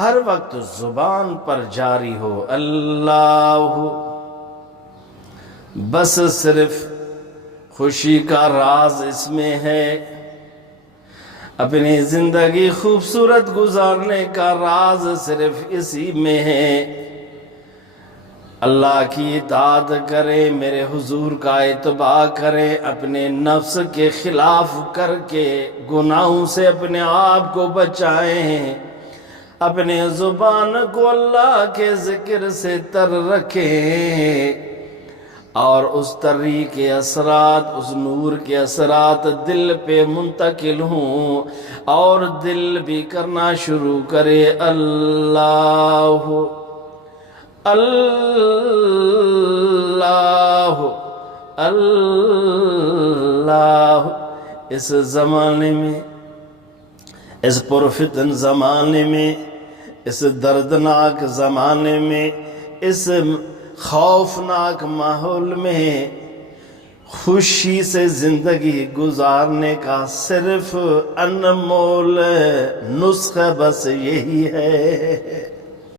ہر وقت زبان پر جاری ہو اللہ، بس صرف خوشی کا راز اس میں ہے، اپنی زندگی خوبصورت گزارنے کا راز صرف اسی میں ہے۔ اللہ کی اطاعت کریں، میرے حضور کا اتباع کریں، اپنے نفس کے خلاف کر کے گناہوں سے اپنے آپ کو بچائیں، اپنے زبان کو اللہ کے ذکر سے تر رکھیں، اور اس تری کے اثرات، اس نور کے اثرات دل پہ منتقل ہوں، اور دل بھی کرنا شروع کرے اللہ اللہ اللہ۔ اس زمانے میں، اس پرفتن زمانے میں، اس دردناک زمانے میں، اس خوفناک ماحول میں خوشی سے زندگی گزارنے کا صرف انمول نسخہ بس یہی ہے۔